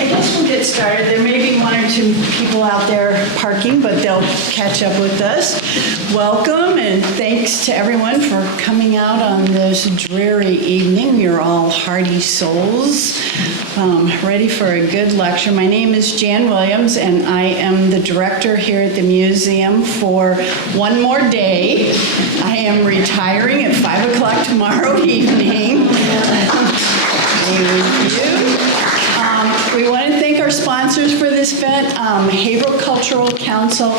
I guess we'll get started. There may be one or two people out there parking, but they'll catch up with us. Welcome, and thanks to everyone for coming out on this dreary evening. You're all hearty souls, ready for a good lecture. My name is Jan Williams, and I am the director here at the museum for one more day. I am retiring at 5 o'clock tomorrow evening. Thank you. We want to thank our sponsors for this event. Haverhill Cultural Council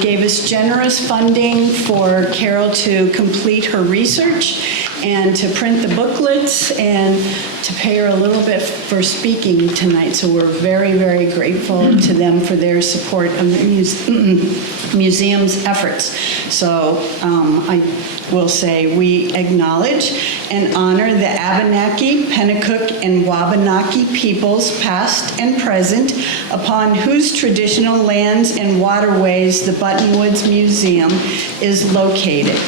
gave us generous funding for Carol to complete her research and to print the booklets and to pay her a little bit for speaking tonight. So we're very, very grateful to them for their support of the museum's efforts. So I will say we acknowledge and honor the Abenaki, Pennacook, and Wabanaki peoples, past and present, upon whose traditional lands and waterways the Buttonwoods Museum is located.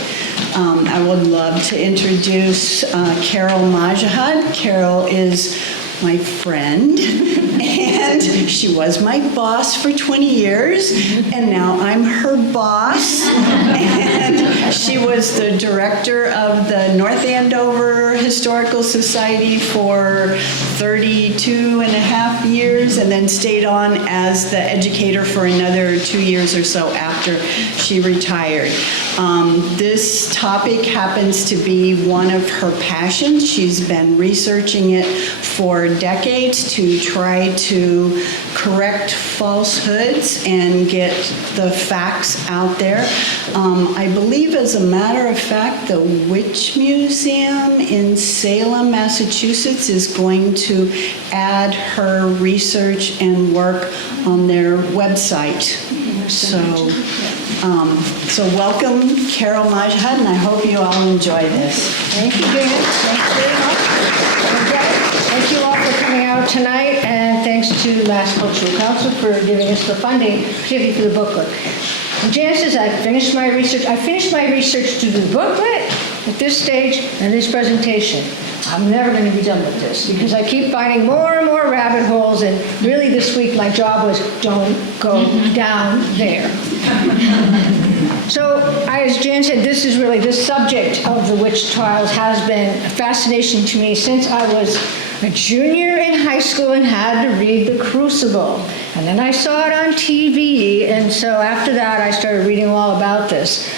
I would love to introduce Carol Majahad. Carol is my friend, and she was my boss for 20 years, and now I'm her boss. And she was the director of the North Andover Historical Society for 32 and a half years, and then stayed on as the educator for another 2 years or so after she retired. This topic happens to be one of her passions. She's been researching it for decades to try to correct falsehoods and get the facts out there. I believe, as a matter of fact, the Witch Museum in Salem, Massachusetts is going to add her research and work on their website. So welcome, Carol Majahad, and I hope you all enjoy this. Thank you, Jan. Thanks very much. Thank you all for coming out tonight, and thanks to Mass Cultural Council for giving us the funding, particularly for the booklet. And Jan says I finished my research. I finished my research to the booklet at this stage and this presentation. I'm never going to be done with this because I keep finding more and more rabbit holes, and really this week my job was don't go down there. So, as Jan said, this subject of the witch trials has been a fascination to me since I was a junior in high school and had to read The Crucible. And then I saw it on TV, and so after that I started reading all about this.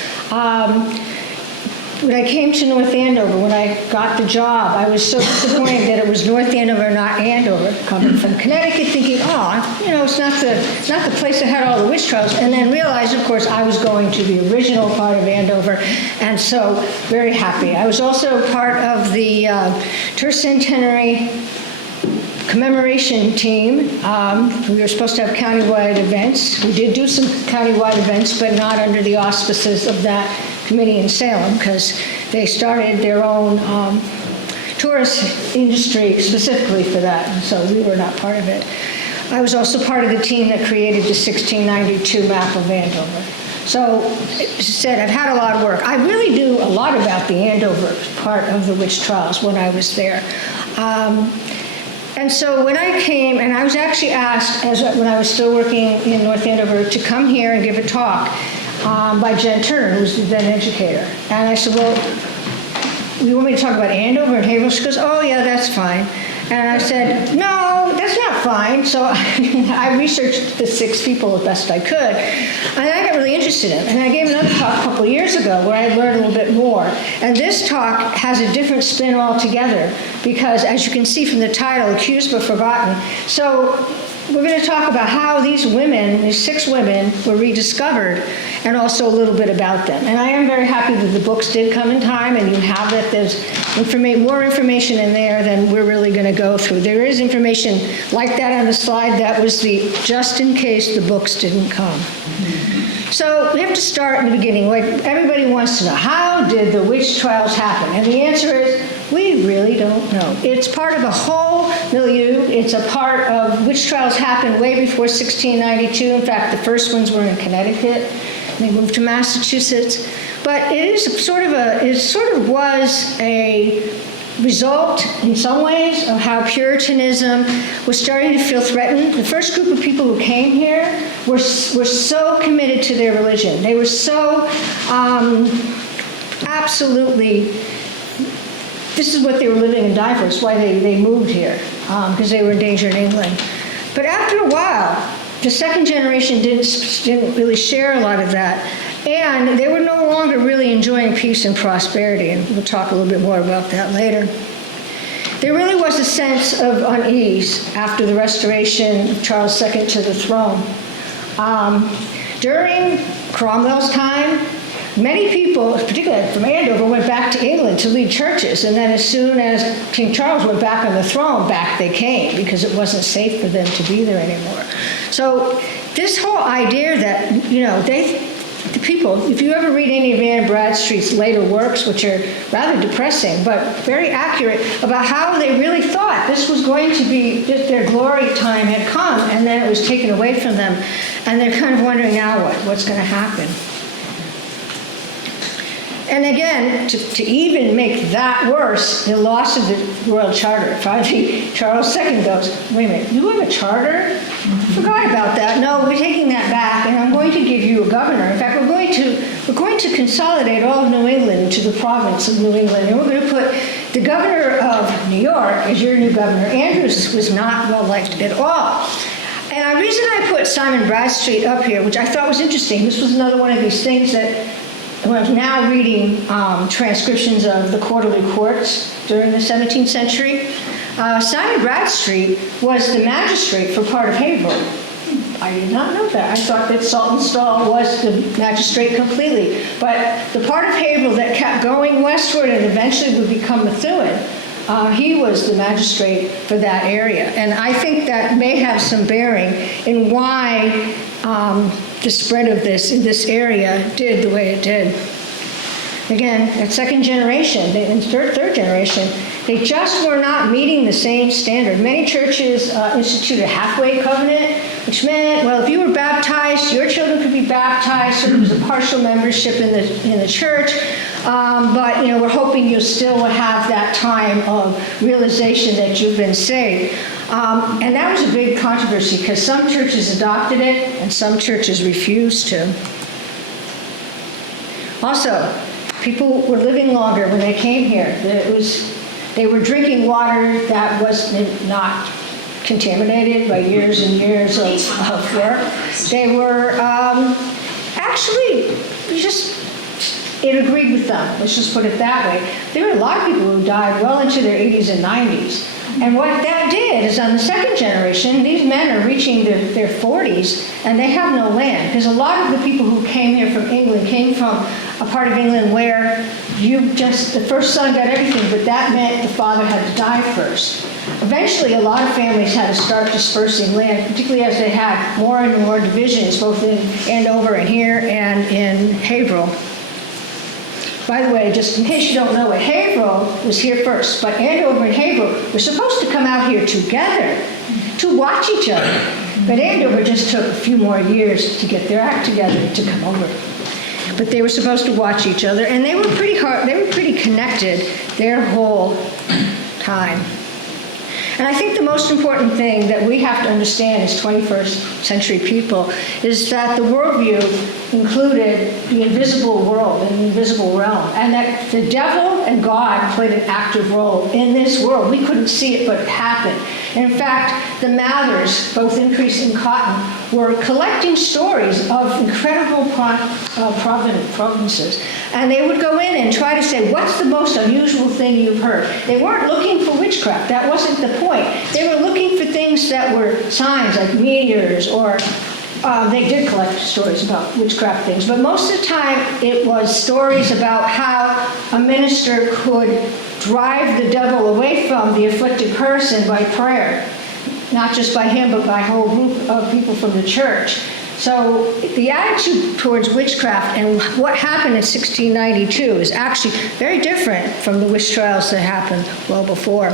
When I came to North Andover, when I got the job, I was so disappointed that it was North Andover, not Andover. Coming from Connecticut, thinking, it's not the place that had all the witch trials, and then realized, of course, I was going to the original part of Andover, and so very happy. I was also part of the tercentenary commemoration team. We were supposed to have countywide events. We did do some countywide events, but not under the auspices of that committee in Salem, because they started their own tourist industry specifically for that, and so we were not part of it. I was also part of the team that created the 1692 map of Andover. So, as I said, I've had a lot of work. I really knew a lot about the Andover part of the witch trials when I was there. And so when I came, and I was actually asked, when I was still working in North Andover, to come here and give a talk by Jen Turner, who was the then educator. And I said, well, you want me to talk about Andover and Haverhill? She goes, oh yeah, that's fine. And I said, no, that's not fine. So I researched the 6 people the best I could. And I got really interested in it. And I gave another talk a couple of years ago where I learned a little bit more. And this talk has a different spin altogether because, as you can see from the title, Accused but Forgotten. So we're going to talk about how these 6 women, were rediscovered, and also a little bit about them. And I am very happy that the books did come in time, and you have it. There's more information in there than we're really going to go through. There is information like that on the slide. That was just in case the books didn't come. So we have to start in the beginning. Like everybody wants to know, how did the witch trials happen? And the answer is, we really don't know. It's part of a whole milieu. It's a part of witch trials happened way before 1692. In fact, the first ones were in Connecticut. They moved to Massachusetts. But it sort of was a result, in some ways, of how Puritanism was starting to feel threatened. The first group of people who came here were so committed to their religion. They were so absolutely, this is what they were living and dying for. It's why they moved here, because they were in danger in England. But after a while, the second generation didn't really share a lot of that. And they were no longer really enjoying peace and prosperity, and we'll talk a little bit more about that later. There really was a sense of unease after the restoration of Charles II to the throne. During Cromwell's time, many people, particularly from Andover, went back to England to lead churches, and then as soon as King Charles went back on the throne, back they came, because it wasn't safe for them to be there anymore. So this whole idea that, the people, if you ever read any of Anne Bradstreet's later works, which are rather depressing, but very accurate, about how they really thought this was going to be, their glory time had come, and then it was taken away from them, and they're kind of wondering now what's going to happen. And again, to even make that worse, the loss of the Royal Charter. Finally, Charles II goes, wait a minute, you have a charter? Forgot about that. No, we're taking that back, and I'm going to give you a governor. In fact, we're going to consolidate all of New England into the province of New England, and we're going to put the governor of New York as your new governor. Andrews was not well liked at all. And the reason I put Simon Bradstreet up here, which I thought was interesting, this was another one of these things that when I'm now reading transcriptions of the quarterly courts during the 17th century, Simon Bradstreet was the magistrate for part of Haverhill. I did not know that. I thought that Saltonstall was the magistrate completely. But the part of Haverhill that kept going westward and eventually would become Methuen, he was the magistrate for that area. And I think that may have some bearing in why the spread of this in this area did the way it did. Again, that second generation and third generation, they just were not meeting the same standard. Many churches instituted a halfway covenant, which meant, well, if you were baptized, your children could be baptized, so there was a partial membership in the church. But we're hoping you still will have that time of realization that you've been saved. And that was a big controversy because some churches adopted it and some churches refused to. Also, people were living longer when they came here. They were drinking water that was not contaminated by years and years of work. They were it agreed with them. Let's just put it that way. There were a lot of people who died well into their 80s and 90s. And what that did is on the second generation, these men are reaching their 40s and they have no land. Because a lot of the people who came here from England came from a part of England where the first son got everything, but that meant the father had to die first. Eventually, a lot of families had to start dispersing land, particularly as they had more and more divisions, both in Andover and here and in Haverhill. By the way, just in case you don't know it, Haverhill was here first, but Andover and Haverhill were supposed to come out here together to watch each other. But Andover just took a few more years to get their act together to come over. But they were supposed to watch each other, and they were pretty connected their whole time. And I think the most important thing that we have to understand as 21st century people is that the worldview included the invisible world and the invisible realm, and that the devil and God played an active role in this world. We couldn't see it, but it happened. And in fact, the Mathers, both Increase and Cotton, were collecting stories of incredible provinces. And they would go in and try to say, what's the most unusual thing you've heard? They weren't looking for witchcraft. That wasn't the point. They were looking for things that were signs, like meteors, or they did collect stories about witchcraft things. But most of the time, it was stories about how a minister could drive the devil away from the afflicted person by prayer. Not just by him, but by a whole group of people from the church. So the attitude towards witchcraft and what happened in 1692 is actually very different from the witch trials that happened well before.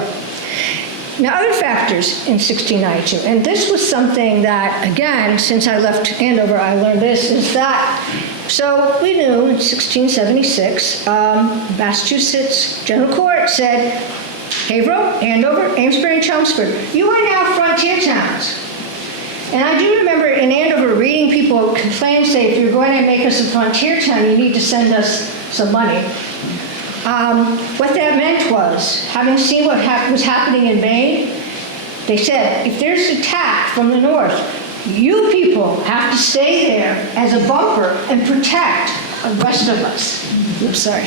Now, other factors in 1692, and this was something that, again, since I left Andover, I learned this, is that, so we knew in 1676, Massachusetts General Court said, Haverhill, Andover, Amesbury, and Chelmsford. You are now frontier towns. And I do remember in Andover reading people complain, say, if you're going to make us a frontier town, you need to send us some money. What that meant was, having seen what was happening in Maine, they said, if there's an attack from the north, you people have to stay there as a bumper and protect the rest of us. Oops, sorry.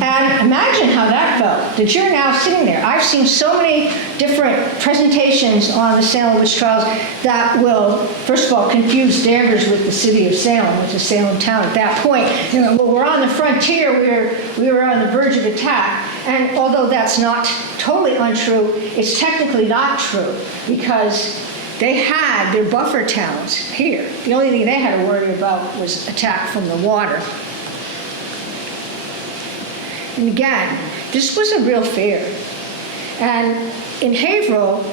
And imagine how that felt, that you're now sitting there. I've seen so many different presentations on the Salem witch trials that will, first of all, confuse Danvers with the city of Salem, with the Salem town at that point. You know, well, we're on the frontier, we were on the verge of attack. And although that's not totally untrue, it's technically not true, because they had their buffer towns here. The only thing they had to worry about was attack from the water. And again, this was a real fear. And in Haverhill,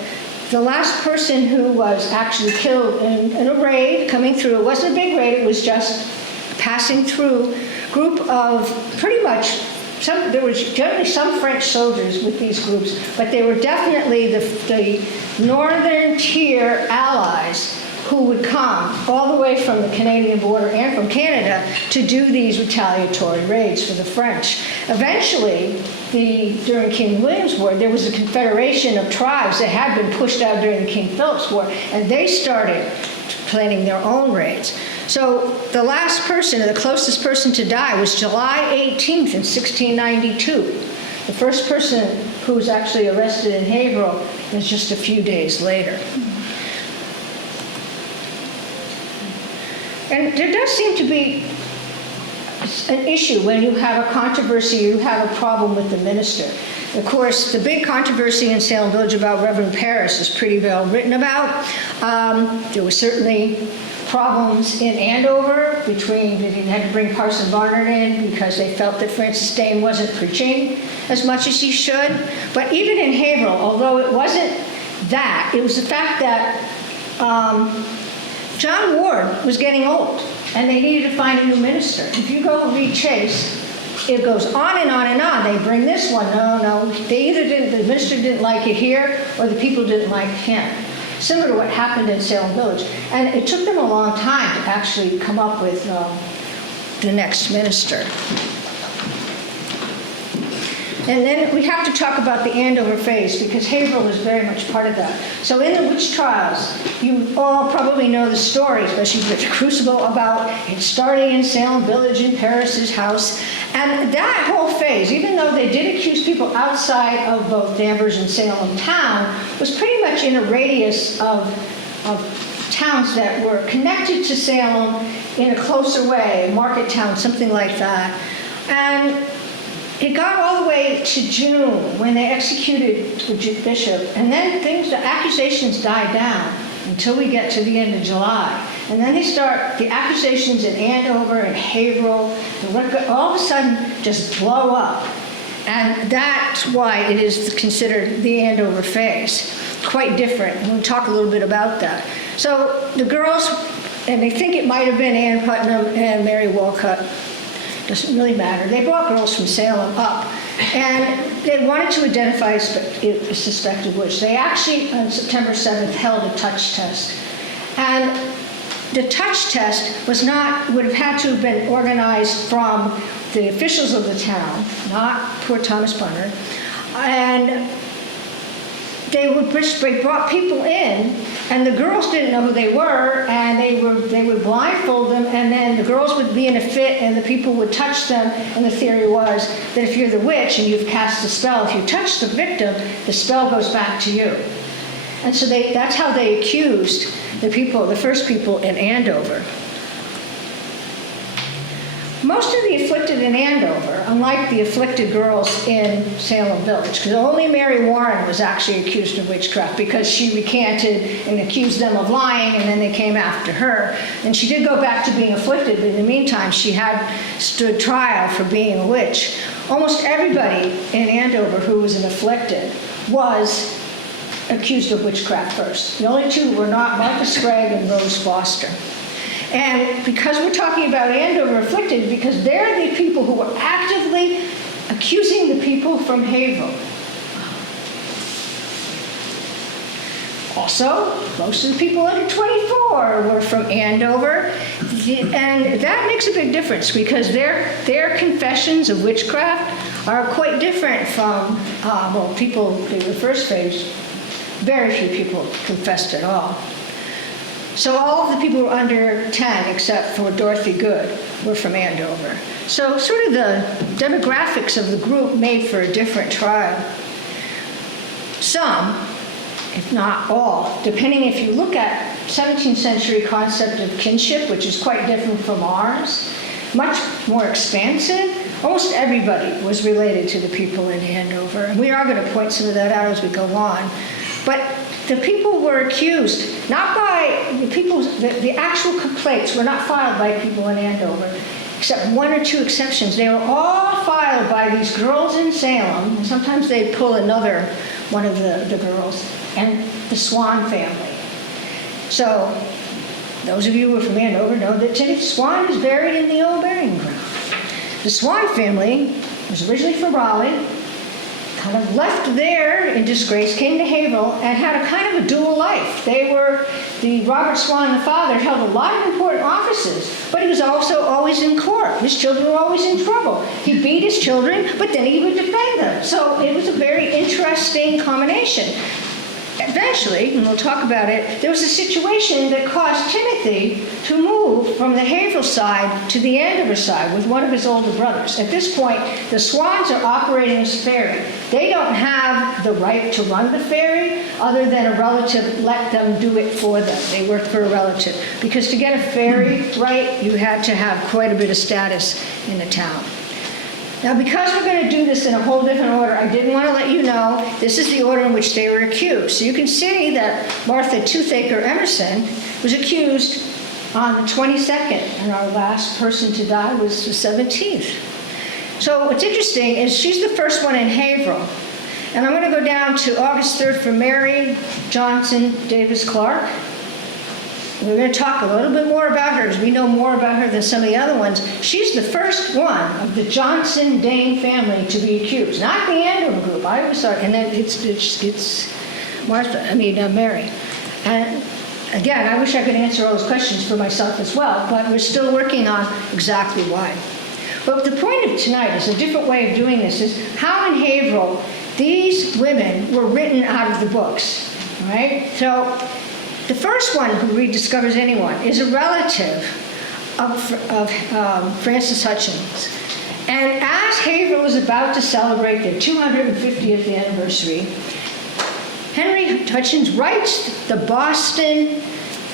the last person who was actually killed in a raid coming through, it wasn't a big raid, it was just passing through, group of pretty much, there was generally some French soldiers with these groups, but they were definitely the northern tier allies who would come all the way from the Canadian border and from Canada to do these retaliatory raids for the French. Eventually, during King William's War, there was a confederation of tribes that had been pushed out during the King Philip's War, and they started planning their own raids. So the last person, or the closest person to die, was July 18th in 1692. The first person who was actually arrested in Haverhill was just a few days later. And there does seem to be an issue when you have a controversy, you have a problem with the minister. Of course, the big controversy in Salem Village about Reverend Parris is pretty well written about. There were certainly problems in Andover between, they had to bring Parson Barnard in because they felt that Francis Dane wasn't preaching as much as he should. But even in Haverhill, although it wasn't that, it was the fact that John Ward was getting old, and they needed to find a new minister. If you go read Chase, it goes on and on and on. They bring this one, no. They either the minister didn't like it here, or the people didn't like him. Similar to what happened in Salem Village. And it took them a long time to actually come up with the next minister. And then we have to talk about the Andover phase, because Haverhill is very much part of that. So in the witch trials, you all probably know the story, especially with the Crucible, about it starting in Salem Village in Parris's house. And that whole phase, even though they did accuse people outside of both Danvers and Salem town, was pretty much in a radius of towns that were connected to Salem in a closer way, market town, something like that. And it got all the way to June when they executed the bishop, and then the accusations died down until we get to the end of July. And then they start, the accusations in Andover and Haverhill, all of a sudden just blow up. And that's why it is considered the Andover phase. Quite different, and we'll talk a little bit about that. So the girls, and they think it might have been Ann Putnam and Mary Walcott, doesn't really matter. They brought girls from Salem up, and they wanted to identify a suspected witch. They actually, on September 7th, held a touch test. And the touch test would have had to have been organized from the officials of the town, not poor Thomas Barnard. And they brought people in, and the girls didn't know who they were, and they would blindfold them, and then the girls would be in a fit, and the people would touch them, and the theory was that if you're the witch and you've cast a spell, if you touch the victim, the spell goes back to you. And so that's how they accused the first people in Andover. Most of the afflicted in Andover, unlike the afflicted girls in Salem Village, because only Mary Warren was actually accused of witchcraft because she recanted and accused them of lying, and then they came after her. And she did go back to being afflicted, but in the meantime, she had stood trial for being a witch. Almost everybody in Andover who was an afflicted was accused of witchcraft first. The only two were not Martha Sprague and Rose Foster. And because we're talking about Andover afflicted, because they're the people who were actively accusing the people from Haverhill. Also, most of the people under 24 were from Andover, and that makes a big difference because their confessions of witchcraft are quite different from, people, they were first phase, very few people confessed at all. So all of the people who were under 10, except for Dorothy Good, were from Andover. So sort of the demographics of the group made for a different trial. Some, if not all, depending if you look at 17th century concept of kinship, which is quite different from ours, much more expansive, almost everybody was related to the people in Andover. And we are going to point some of that out as we go on. But the people were accused, not by the people, the actual complaints were not filed by people in Andover, except one or two exceptions. They were all filed by these girls in Salem, and sometimes they'd pull another one of the girls, and the Swan family. So those of you who are from Andover know that Timothy Swan is buried in the old burying ground. The Swan family was originally from Raleigh, kind of left there in disgrace, came to Haverhill, and had a kind of a dual life. Robert Swan, the father, held a lot of important offices, but he was also always in court. His children were always in trouble. He beat his children, but then he would defend them. So it was a very interesting combination. Eventually, and we'll talk about it, there was a situation that caused Timothy to move from the Haverhill side to the Andover side with one of his older brothers. At this point, the Swans are operating as ferry. They don't have the right to run the ferry other than a relative let them do it for them. They work for a relative. Because to get a ferry right, you had to have quite a bit of status in the town. Now, because we're going to do this in a whole different order, I didn't want to let you know this is the order in which they were accused. So you can see that Martha Toothaker Emerson was accused on the 22nd, and our last person to die was the 17th. So what's interesting is she's the first one in Haverhill. And I'm going to go down to August 3rd for Mary Johnson Davis Clark. We're going to talk a little bit more about her because we know more about her than some of the other ones. She's the first one of the Johnson Dane family to be accused, not the Andover group. I always thought, and then it's Mary. And again, I wish I could answer all those questions for myself as well, but we're still working on exactly why. But the point of tonight is a different way of doing this is how in Haverhill these women were written out of the books, right? So the first one who rediscovers anyone is a relative of Frances Hutchins. And as Haverhill was about to celebrate their 250th anniversary, Henry Hutchins writes the Boston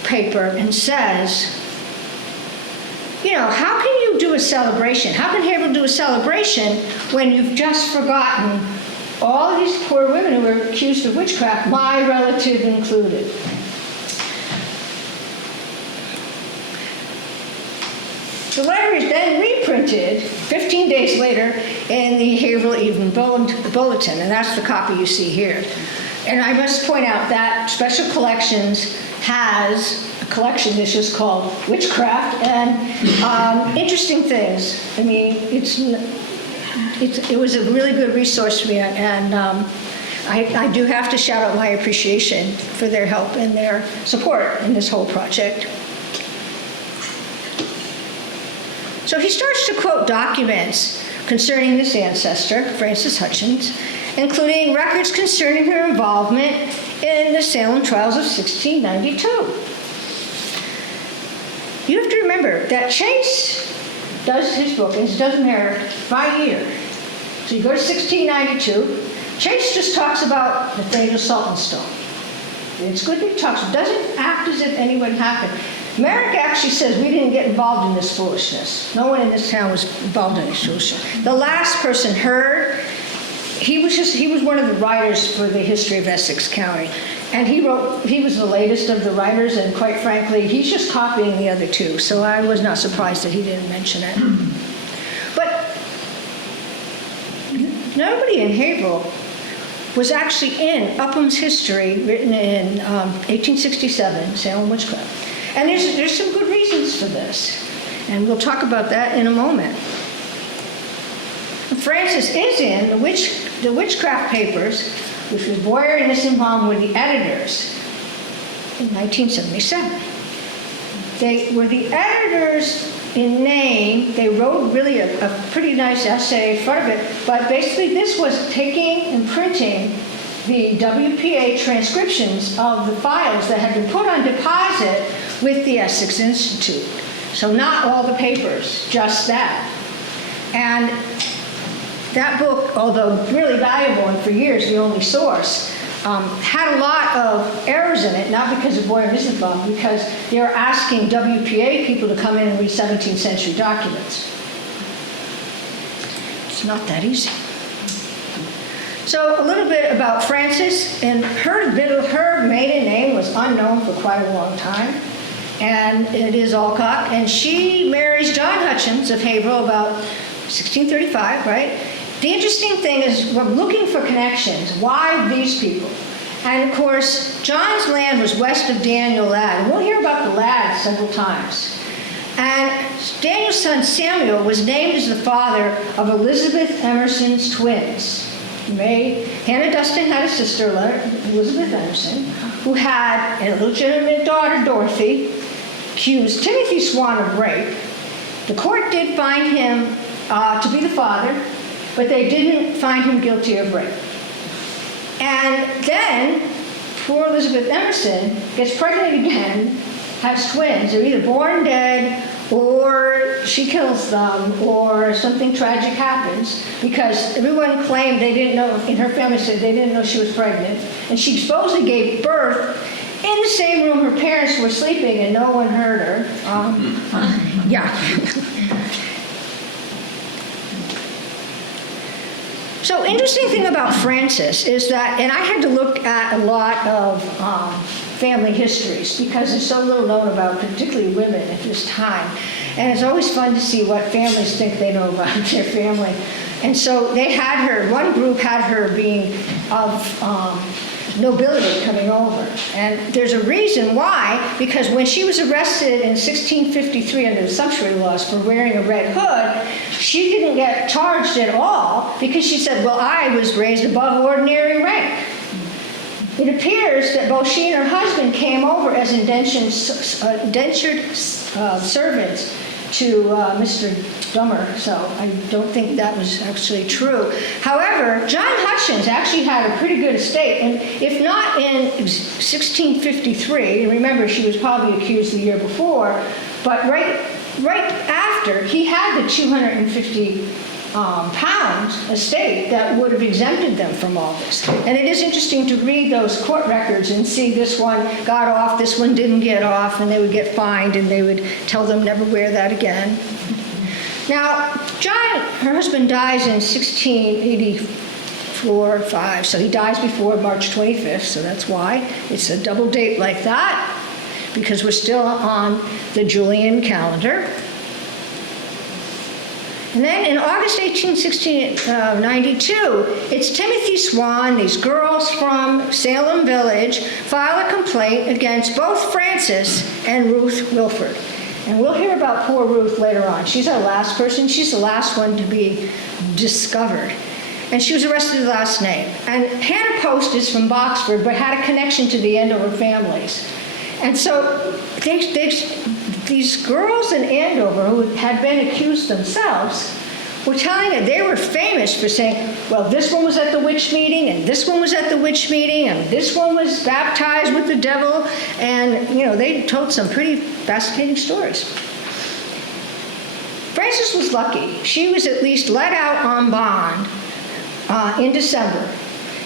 paper and says, how can you do a celebration? How can Haverhill do a celebration when you've just forgotten all these poor women who were accused of witchcraft, my relative included? The letter is then reprinted 15 days later in the Haverhill Evening Bulletin, and that's the copy you see here. And I must point out that Special Collections has a collection that's just called Witchcraft, and interesting things. I mean, it was a really good resource for me, and I do have to shout out my appreciation for their help and their support in this whole project. So he starts to quote documents concerning this ancestor, Frances Hutchins, including records concerning her involvement in the Salem trials of 1692. You have to remember that Chase does his book, and he does Merrick by year. So you go to 1692, Chase just talks about the fate of Saltonstone. It's good that he talks, it doesn't act as if anyone happened. Merrick actually says we didn't get involved in this foolishness. No one in this town was involved in this foolishness. The last person heard, he was one of the writers for the history of Essex County. And he was the latest of the writers, and quite frankly, he's just copying the other two. So I was not surprised that he didn't mention it. But nobody in Haverhill was actually in Upham's History, written in 1867, Salem Witchcraft. And there's some good reasons for this, and we'll talk about that in a moment. Frances is in the Witchcraft papers, which was Boyer and Nissenbaum were the editors. in 1977. They were the editors in name. They wrote really a pretty nice essay in front of it, but basically this was taking and printing the WPA transcriptions of the files that had been put on deposit with the Essex Institute. So not all the papers, just that. And that book, although really valuable and for years the only source, had a lot of errors in it, not because of Boyer Nissenbaum, because they were asking WPA people to come in and read 17th century documents. It's not that easy. So a little bit about Frances, and her maiden name was unknown for quite a long time, and it is Alcock, and she marries John Hutchins of Haverhill about 1635, right? The interesting thing is we're looking for connections. Why these people? And of course, John's land was west of Daniel Ladd. And we'll hear about the Ladd several times. And Daniel's son Samuel was named as the father of Elizabeth Emerson's twins. Hannah Dustin had a sister, Elizabeth Emerson, who had an illegitimate daughter, Dorothy, accused Timothy Swan of rape. The court did find him to be the father, but they didn't find him guilty of rape. And then poor Elizabeth Emerson gets pregnant again, has twins. They're either born dead or she kills them or something tragic happens, because everyone claimed they didn't know, in her family said they didn't know she was pregnant. And she supposedly gave birth in the same room her parents were sleeping and no one heard her. Yeah. So interesting thing about Frances is that, and I had to look at a lot of family histories because there's so little known about particularly women at this time. And it's always fun to see what families think they know about their family. And so they had her, one group had her being of nobility coming over. And there's a reason why, because when she was arrested in 1653 under the sumptuary laws for wearing a red hood, she didn't get charged at all because she said, well, I was raised above ordinary rank. It appears that both she and her husband came over as indentured servants to Mr. Dummer, so I don't think that was actually true. However, John Hutchins actually had a pretty good estate, and if not in 1653, and remember she was probably accused the year before, but right after, he had the 250 pound estate that would have exempted them from all this. And it is interesting to read those court records and see this one got off, this one didn't get off, and they would get fined and they would tell them never wear that again. Now, John, her husband, dies in 1684-5, so he dies before March 25th, so that's why it's a double date like that, because we're still on the Julian calendar. And then in August 1892, it's Timothy Swan, these girls from Salem Village, file a complaint against both Frances and Ruth Wilford. And we'll hear about poor Ruth later on. She's our last person. She's the last one to be discovered. And she was arrested with the last name. And Hannah Post is from Boxford, but had a connection to the Andover families. And so these girls in Andover who had been accused themselves were telling it they were famous for saying, well, this one was at the witch meeting, and this one was at the witch meeting, and this one was baptized with the devil. And, you know, they told some pretty fascinating stories. Frances was lucky. She was at least let out on bond in December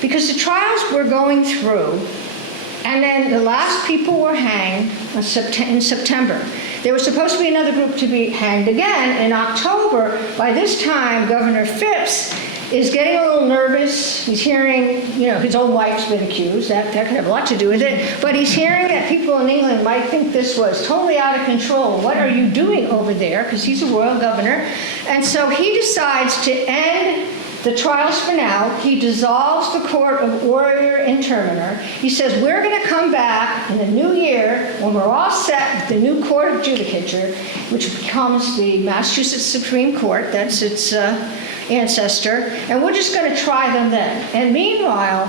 because the trials were going through. And then the last people were hanged in September. There was supposed to be another group to be hanged again in October. By this time, Governor Phipps is getting a little nervous. He's hearing, you know, his own wife's been accused. That could have a lot to do with it. But he's hearing that people in England might think this was totally out of control. What are you doing over there? Because he's a royal governor. And so he decides to end the trials for now. He dissolves the court of Warrior Interminer. He says, we're going to come back in the new year when we're all set with the new court of judicature, which becomes the Massachusetts Supreme Court. That's its ancestor. And we're just going to try them then. And meanwhile,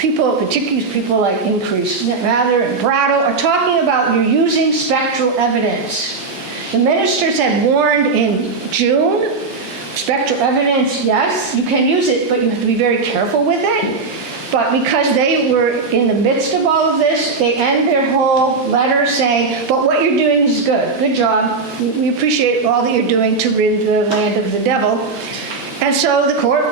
people, particularly people like Increase Mather and Brattle, are talking about you're using spectral evidence. The ministers had warned in June, spectral evidence, yes, you can use it, but you have to be very careful with it. But because they were in the midst of all of this, they end their whole letter saying, but what you're doing is good. Good job. We appreciate all that you're doing to rid the land of the devil. And so the court,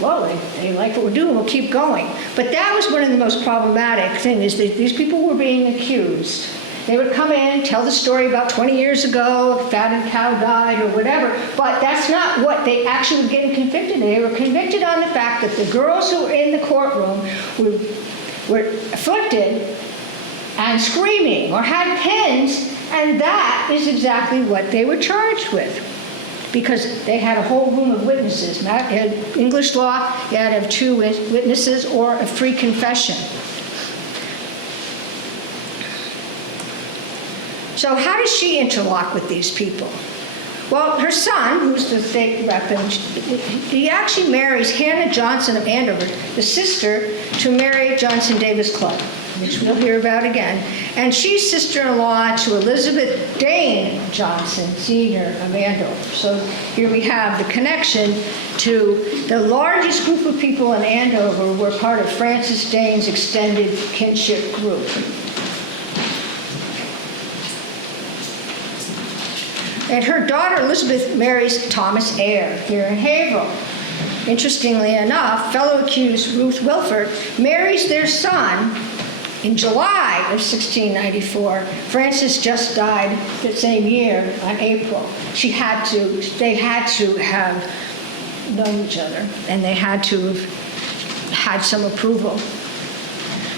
well, they like what we're doing, we'll keep going. But that was one of the most problematic things, is that these people were being accused. They would come in, tell the story about 20 years ago, a fattened cow died or whatever, but that's not what they actually were getting convicted. They were convicted on the fact that the girls who were in the courtroom were afflicted and screaming or had pins, and that is exactly what they were charged with. Because they had a whole room of witnesses. In English law, you had to have 2 witnesses or a free confession. So how does she interlock with these people? Well, her son, who's the state rep, he actually marries Hannah Johnson of Andover, the sister to Mary Johnson Davis Clubb, which we'll hear about again. And she's sister-in-law to Elizabeth Dane Johnson, Sr. of Andover. So here we have the connection to the largest group of people in Andover were part of Francis Dane's extended kinship group. And her daughter Elizabeth marries Thomas Eyre here in Haverhill. Interestingly enough, fellow accused Ruth Wilford marries their son in July of 1694. Francis just died the same year in April. They had to have known each other, and they had to have had some approval.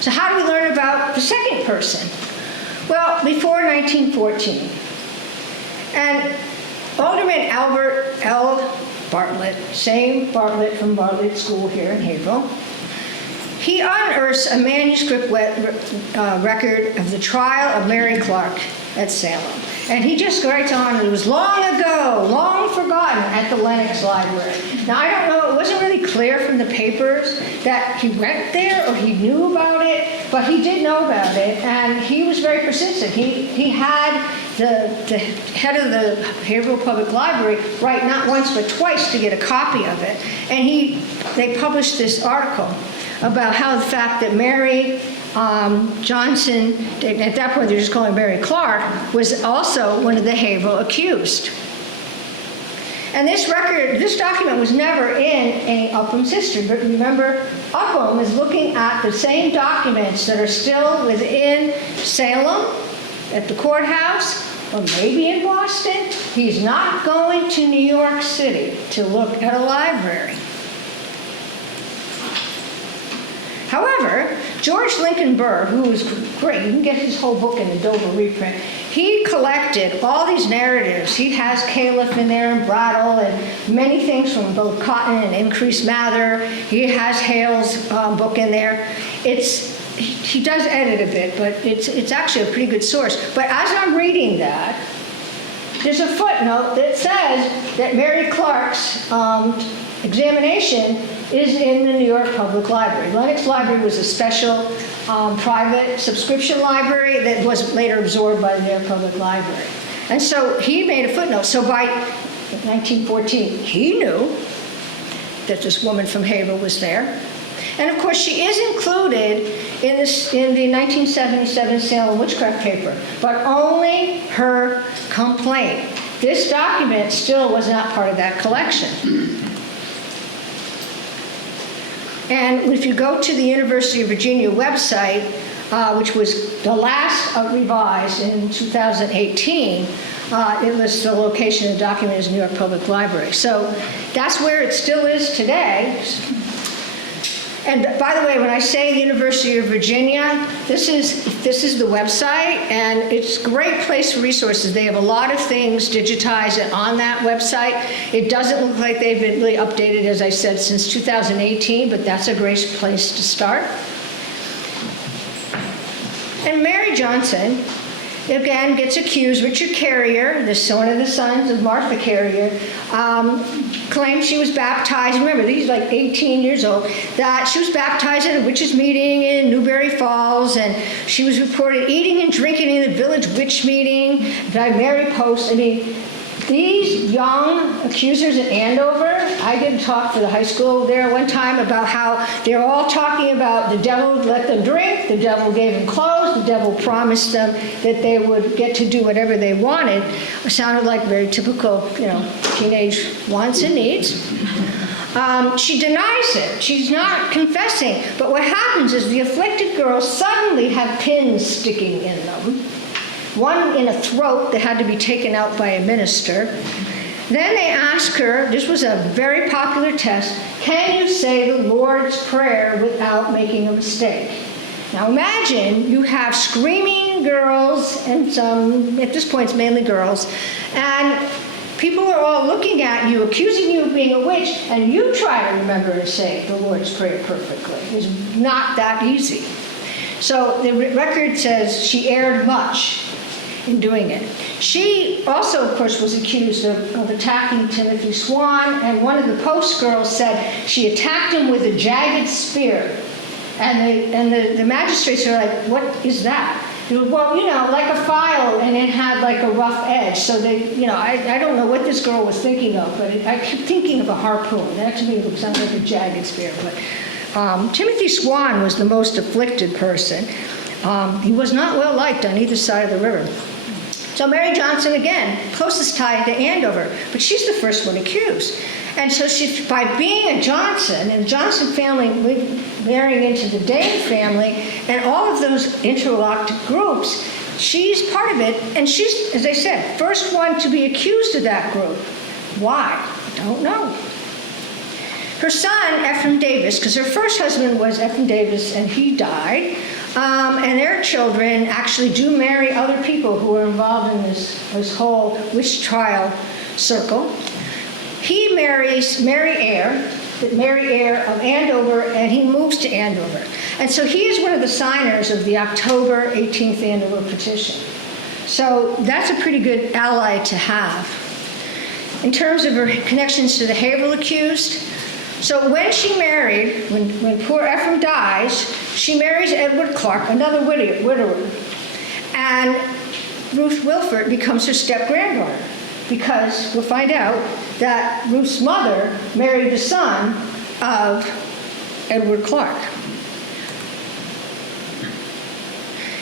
So how do we learn about the second person? Well, before 1914. And Alderman Albert L. Bartlett, same Bartlett from Bartlett School here in Haverhill, he unearths a manuscript record of the trial of Mary Clark at Salem. And he just writes on, it was long ago, long forgotten at the Lenox Library. Now, I don't know, it wasn't really clear from the papers that he went there or he knew about it, but he did know about it, and he was very persistent. He had the head of the Haverhill Public Library write not once but twice to get a copy of it. And they published this article about how the fact that Mary Johnson, at that point they're just calling Mary Clark, was also one of the Haverhill accused. And this document was never in any Upham's history, but remember, Upham is looking at the same documents that are still within Salem, at the courthouse, or maybe in Boston. He's not going to New York City to look at a library. However, George Lincoln Burr, who was great, you can get his whole book in the Dover reprint, he collected all these narratives. He has Caliph in there and Brattle and many things from both Cotton and Increase Mather. He has Hale's book in there. He does edit a bit, but it's actually a pretty good source. But as I'm reading that, there's a footnote that says that Mary Clark's examination is in the New York Public Library. Lenox Library was a special private subscription library that was later absorbed by the New York Public Library. And so he made a footnote. So by 1914, he knew that this woman from Haverhill was there. And of course, she is included in the 1977 Salem Witchcraft paper, but only her complaint. This document still was not part of that collection. And if you go to the University of Virginia website, which was the last revised in 2018, it lists the location of the document as New York Public Library. So that's where it still is today. And by the way, when I say the University of Virginia, this is the website, and it's a great place for resources. They have a lot of things digitized and on that website. It doesn't look like they've been really updated, as I said, since 2018, but that's a great place to start. And Mary Johnson again, gets accused. Richard Carrier, one of the sons of Martha Carrier, claims she was baptized. Remember, he's like 18 years old. That she was baptized at a witches' meeting in Newberry Falls, and she was reported eating and drinking in the village witch meeting by Mary Post. I mean, these young accusers at Andover, I did a talk for the high school there one time about how they were all talking about the devil let them drink, the devil gave them clothes, the devil promised them that they would get to do whatever they wanted. It sounded like very typical, teenage wants and needs. She denies it. She's not confessing. But what happens is the afflicted girls suddenly have pins sticking in them. One in a throat that had to be taken out by a minister. Then they ask her, this was a very popular test, can you say the Lord's Prayer without making a mistake? Now imagine you have screaming girls, and some, at this point it's mainly girls, and people are all looking at you, accusing you of being a witch, and you try to remember to say the Lord's Prayer perfectly. It's not that easy. So the record says she erred much in doing it. She also, of course, was accused of attacking Timothy Swan, and one of the Post girls said she attacked him with a jagged spear. And the magistrates are like, what is that? They were, well, like a file, and it had like a rough edge. So they, I don't know what this girl was thinking of, but I kept thinking of a harpoon. That to me sounds like a jagged spear. But Timothy Swan was the most afflicted person. He was not well liked on either side of the river. So Mary Johnson, again, closest tie to Andover, but she's the first one accused. And so she, by being a Johnson, and the Johnson family marrying into the Dane family, and all of those interlocked groups, she's part of it, and she's, as I said, first one to be accused of that group. Why? Don't know. Her son, Ephraim Davis, because her first husband was Ephraim Davis, and he died, and their children actually do marry other people who are involved in this whole witch trial circle. He marries Mary Eyre of Andover, and he moves to Andover. And so he is one of the signers of the October 18th Andover petition. So that's a pretty good ally to have. In terms of her connections to the Haverhill accused, so when she married, when poor Ephraim dies, she marries Edward Clark, another widower. And Ruth Wilford becomes her step-granddaughter, because we'll find out that Ruth's mother married the son of Edward Clark.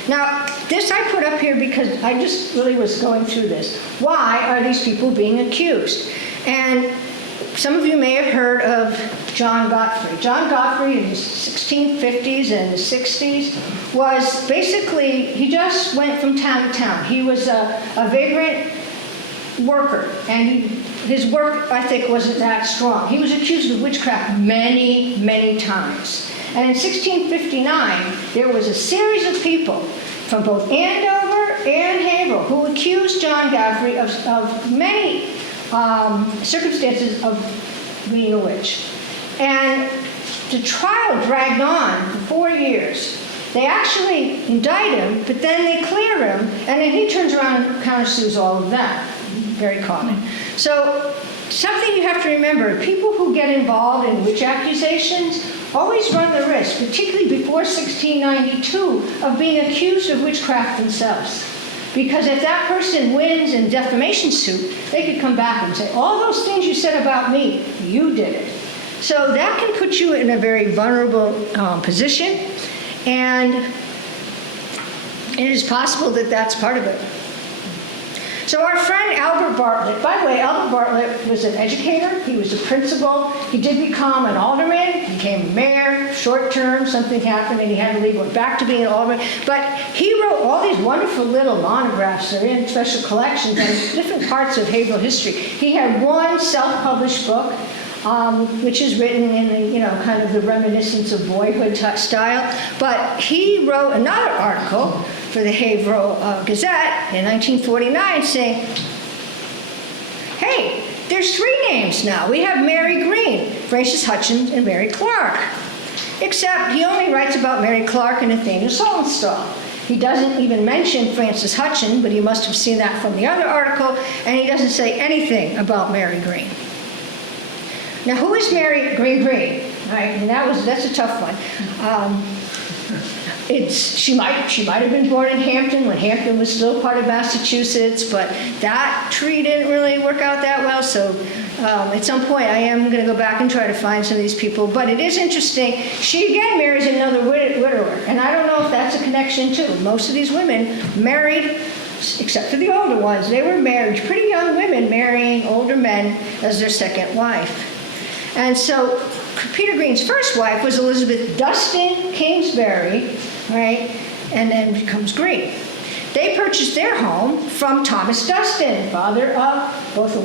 Now, this I put up here because I just really was going through this. Why are these people being accused? And some of you may have heard of John Godfrey. John Godfrey in the 1650s and the 60s was basically, he just went from town to town. He was a vagrant worker, and his work ethic wasn't that strong. He was accused of witchcraft many, many times. And in 1659, there was a series of people from both Andover and Haverhill who accused John Godfrey of many circumstances of being a witch. And the trial dragged on for 4 years. They actually indict him, but then they clear him, and then he turns around and countersues all of them. Very common. So something you have to remember, people who get involved in witch accusations always run the risk, particularly before 1692, of being accused of witchcraft themselves. Because if that person wins in defamation suit, they could come back and say, all those things you said about me, you did it. So that can put you in a very vulnerable position, and it is possible that that's part of it. So our friend Albert Bartlett, by the way, Albert Bartlett was an educator, he was a principal, he did become an alderman, became mayor, short term, something happened and he had to leave, went back to being an alderman, but he wrote all these wonderful little monographs that are in special collections on different parts of Haverhill history. He had one self-published book, which is written in the, kind of the reminiscence of boyhood style, but he wrote another article for the Haverhill Gazette in 1949 saying, hey, there's 3 names now. We have Mary Green, Frances Hutchins, and Mary Clark. Except he only writes about Mary Clark and Nathaniel Saltonstall. He doesn't even mention Frances Hutchin, but he must have seen that from the other article, and he doesn't say anything about Mary Green. Now, who is Mary Green? All right, and that's a tough one. She might have been born in Hampton when Hampton was still part of Massachusetts, but that tree didn't really work out that well. So at some point, I am going to go back and try to find some of these people. But it is interesting. She again marries another widower, and I don't know if that's a connection too. Most of these women married, except for the older ones, they were married, pretty young women marrying older men as their second wife. And so Peter Green's first wife was Elizabeth Dustin Kingsbury, right, and then becomes Green. They purchased their home from Thomas Dustin, father of both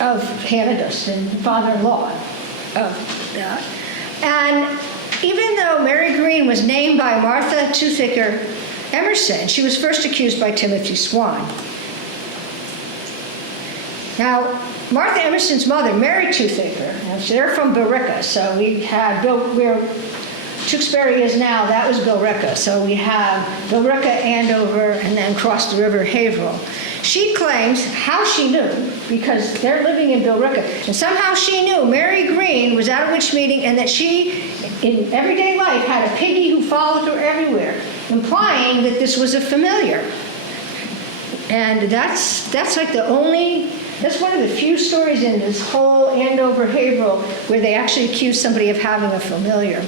of Hannah Dustin, father-in-law of that. And even though Mary Green was named by Martha Toothaker Emerson, she was first accused by Timothy Swan. Now, Martha Emerson's mother, Mary Toothaker, they're from Billerica, so we had where Tewksbury is now, that was Billerica. So we have Billerica, Andover, and then across the river, Haverhill. She claims how she knew, because they're living in Billerica, and somehow she knew Mary Green was at a witch meeting and that she, in everyday life, had a piggy who followed her everywhere, implying that this was a familiar. And that's like that's one of the few stories in this whole Andover Haverhill where they actually accuse somebody of having a familiar.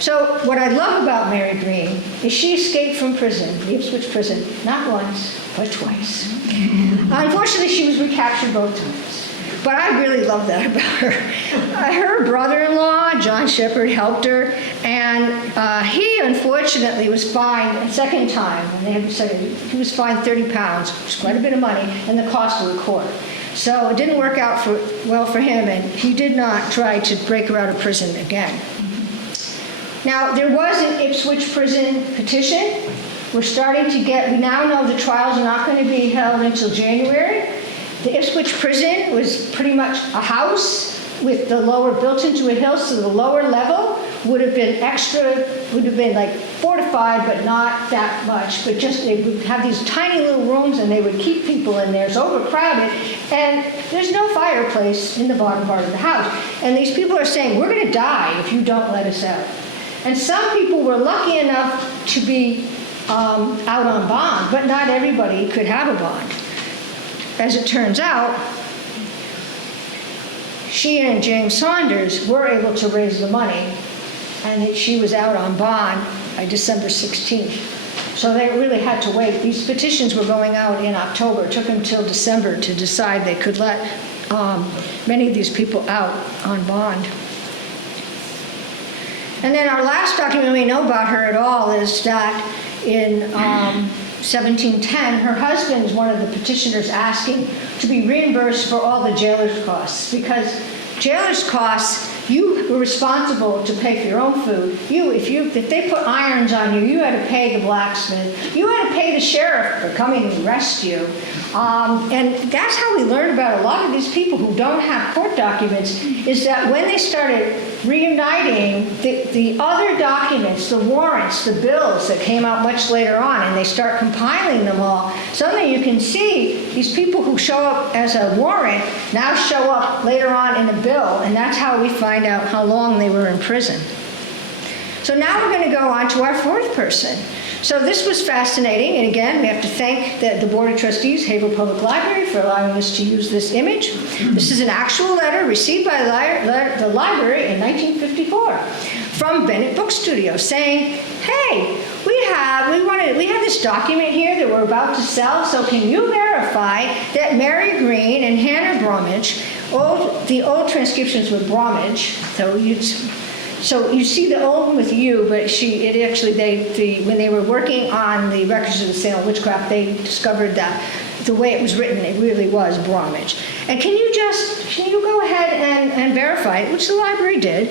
So what I love about Mary Green is she escaped from prison, the Ipswich prison, not once, but twice. Unfortunately, she was recaptured both times. But I really love that about her. Her brother-in-law, John Shepherd, helped her, and he unfortunately was fined a second time. He was fined 30 pounds, which is quite a bit of money, and the cost of the court. So it didn't work out well for him, and he did not try to break her out of prison again. Now, there was an Ipswich prison petition. We now know the trials are not going to be held until January. The Ipswich prison was pretty much a house with the lower built into a hill, so the lower level would have been like fortified, but not that much. But just they would have these tiny little rooms, and they would keep people in there. It's overcrowded, and there's no fireplace in the bottom part of the house. And these people are saying, "We're going to die if you don't let us out." And some people were lucky enough to be out on bond, but not everybody could have a bond. As it turns out, she and James Saunders were able to raise the money, and she was out on bond by December 16th. So they really had to wait. These petitions were going out in October. It took them until December to decide they could let many of these people out on bond. And then our last document we know about her at all is that in 1710, her husband is one of the petitioners asking to be reimbursed for all the jailer's costs, because jailer's costs, you were responsible to pay for your own food. If they put irons on you, you had to pay the blacksmith. You had to pay the sheriff for coming to arrest you. And that's how we learn about a lot of these people who don't have court documents, is that when they started reuniting the other documents, the warrants, the bills that came out much later on, and they start compiling them all, suddenly you can see these people who show up as a warrant now show up later on in a bill, and that's how we find out how long they were in prison. So now we're going to go on to our fourth person. So this was fascinating, and again, we have to thank the Board of Trustees, Haverhill Public Library, for allowing us to use this image. This is an actual letter received by the library in 1954 from Bennett Book Studio saying, "Hey, we have this document here that we're about to sell, so can you verify that Mary Green and Hannah Bromwich," the old transcriptions were Bromwich, so you see the old one with you, but when they were working on the records of the sale of witchcraft, they discovered that the way it was written, it really was Bromwich. And can you go ahead and verify it, which the library did.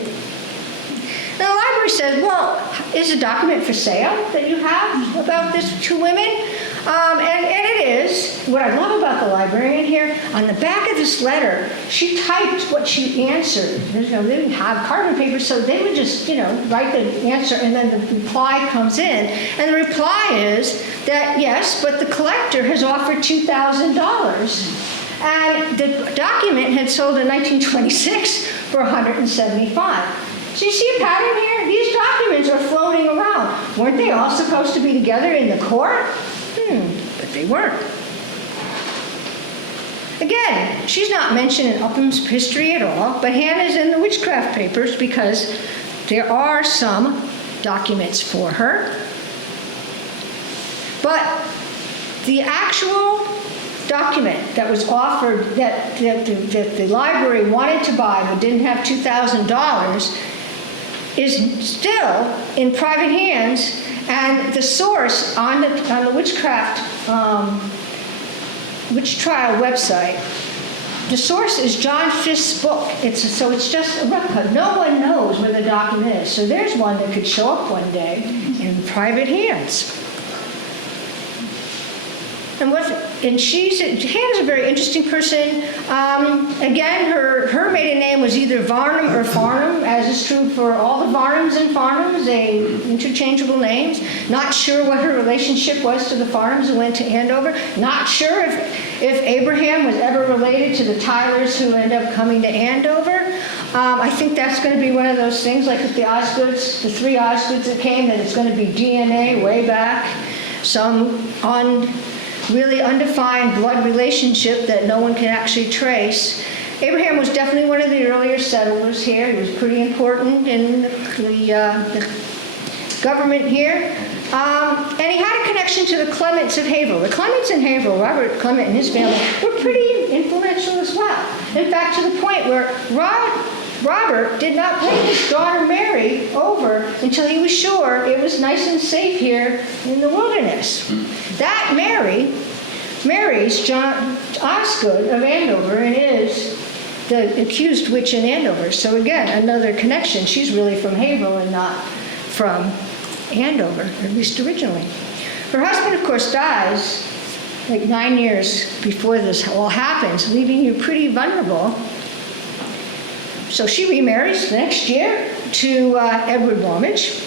Now the library said, "Well, is a document for sale that you have about these two women?" And it is, what I love about the librarian here, on the back of this letter, she typed what she answered. They didn't have carbon paper, so they would just, write the answer, and then the reply comes in. And the reply is that, yes, but the collector has offered $2,000. And the document had sold in 1926 for $175. So you see a pattern here? These documents are floating around. Weren't they all supposed to be together in the court? But they weren't. Again, she's not mentioned in Upham's history at all, but Hannah's in the witchcraft papers because there are some documents for her. But the actual document that was offered that the library wanted to buy but didn't have $2,000 is still in private hands, and the source on the witchcraft witch trial website, the source is John Fisk's book. So it's just a replica. No one knows where the document is. So there's one that could show up one day in private hands. And Hannah's a very interesting person. Again, her maiden name was either Varnum or Farnham, as is true for all the Varnums and Farnhams, they interchangeable names. Not sure what her relationship was to the Farnhams who went to Andover. Not sure if Abraham was ever related to the Tylers who ended up coming to Andover. I think that's going to be one of those things, like with the Osgoods, the three Osgoods that came, that it's going to be DNA way back, some really undefined blood relationship that no one can actually trace. Abraham was definitely one of the earlier settlers here. He was pretty important in the government here. And he had a connection to the Clements of Haverhill. The Clements in Haverhill, Robert Clement and his family, were pretty influential as well. In fact, to the point where Robert did not bring his daughter Mary over until he was sure it was nice and safe here in the wilderness. That marries John Osgood of Andover and is the accused witch in Andover. So again, another connection. She's really from Haverhill and not from Andover, at least originally. Her husband, of course, dies like 9 years before this all happens, leaving you pretty vulnerable. So she remarries the next year to Edward Walmage.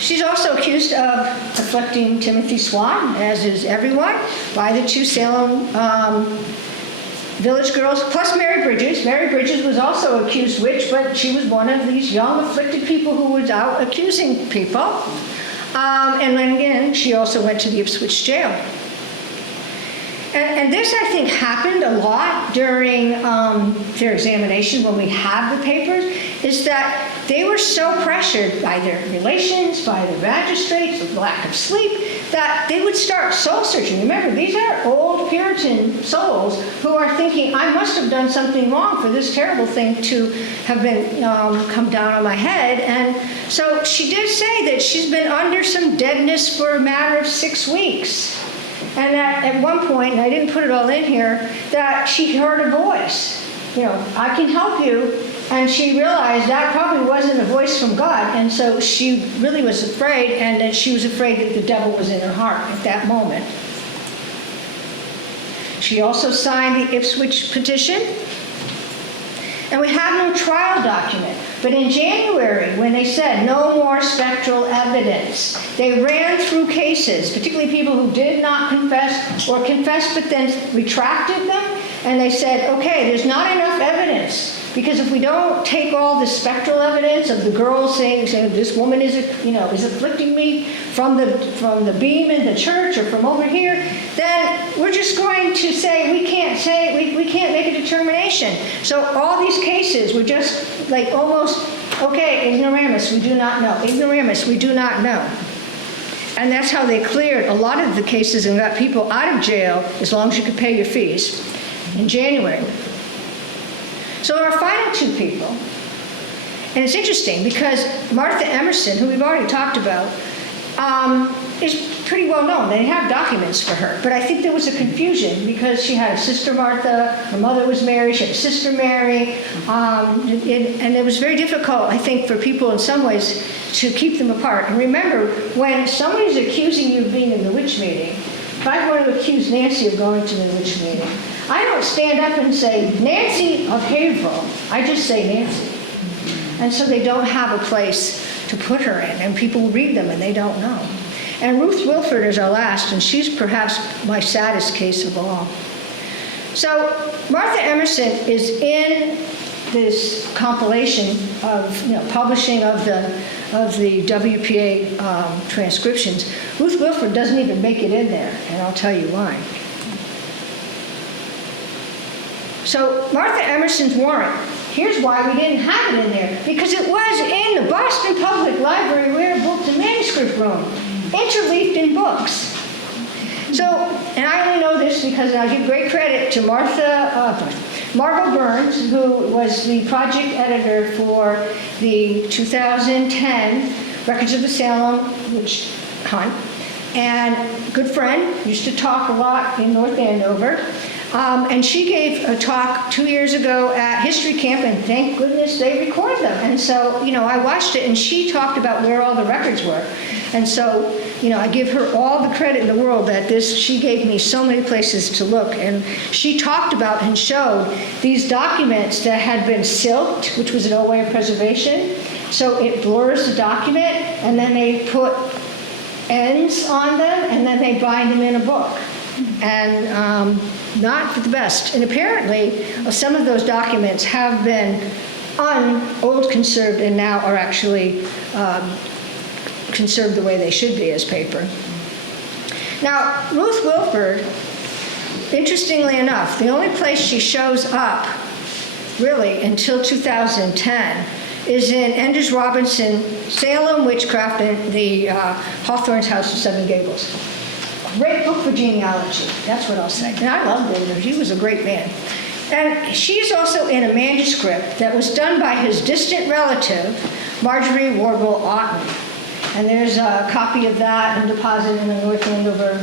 She's also accused of afflicting Timothy Swan, as is everyone, by the two Salem village girls, plus Mary Bridges. Mary Bridges was also accused witch, but she was one of these young afflicted people who was out accusing people. And then again, she also went to the Ipswich jail. And this, I think, happened a lot during their examination when we have the papers, is that they were so pressured by their relations, by the magistrates, the lack of sleep, that they would start soul searching. Remember, these are old Puritan souls who are thinking, I must have done something wrong for this terrible thing to have been come down on my head. And so she did say that she's been under some deadness for a matter of 6 weeks. And that at one point, and I didn't put it all in here, that she heard a voice. I can help you. And she realized that probably wasn't a voice from God. And so she really was afraid, and that she was afraid that the devil was in her heart at that moment. She also signed the Ipswich petition. And we have no trial document. But in January, when they said no more spectral evidence, they ran through cases, particularly people who did not confess or confessed but then retracted them. And they said, okay, there's not enough evidence. Because if we don't take all the spectral evidence of the girls saying this woman is afflicting me from the beam in the church or from over here, then we're just going to say we can't make a determination. So all these cases were just like almost, okay, ignoramus, we do not know. Ignoramus, we do not know. And that's how they cleared a lot of the cases and got people out of jail as long as you could pay your fees in January. So our final two people, and it's interesting because Martha Emerson, who we've already talked about, is pretty well known. They have documents for her. But I think there was a confusion because she had a sister Martha, her mother was Mary, she had a sister Mary, and it was very difficult, I think, for people in some ways to keep them apart. And remember, when somebody's accusing you of being in the witch meeting, if I want to accuse Nancy of going to the witch meeting, I don't stand up and say, Nancy of Haverhill. I just say Nancy. And so they don't have a place to put her in, and people read them and they don't know. And Ruth Wilford is our last, and she's perhaps my saddest case of all. So Martha Emerson is in this compilation of publishing of the WPA transcriptions. Ruth Wilford doesn't even make it in there, and I'll tell you why. So Martha Emerson's warrant, here's why we didn't have it in there. Because it was in the Boston Public Library Rare Books and Manuscript Room, interleaved in books. So, and I only know this because I give great credit to Margot Burns, who was the project editor for the 2010 Records of the Salem Witch Hunt, and good friend, used to talk a lot in North Andover. And she gave a talk 2 years ago at History Camp, and thank goodness they record them. And so, I watched it, and she talked about where all the records were. And so, I give her all the credit in the world that she gave me so many places to look. And she talked about and showed these documents that had been silked, which was an old way of preservation. So it blurs the document, and then they put ends on them, and then they bind them in a book. And not for the best. And apparently, some of those documents have been old conserved and now are actually conserved the way they should be as paper. Now, Ruth Wilford, interestingly enough, the only place she shows up, really, until 2010, is in Enders Robinson, Salem Witchcraft, and the Hawthorne's House of Seven Gables. Great book for genealogy, that's what I'll say. And I loved Enders, he was a great man. And she's also in a manuscript that was done by his distant relative, Marjorie Warble Otten. And there's a copy of that and deposited in the North Andover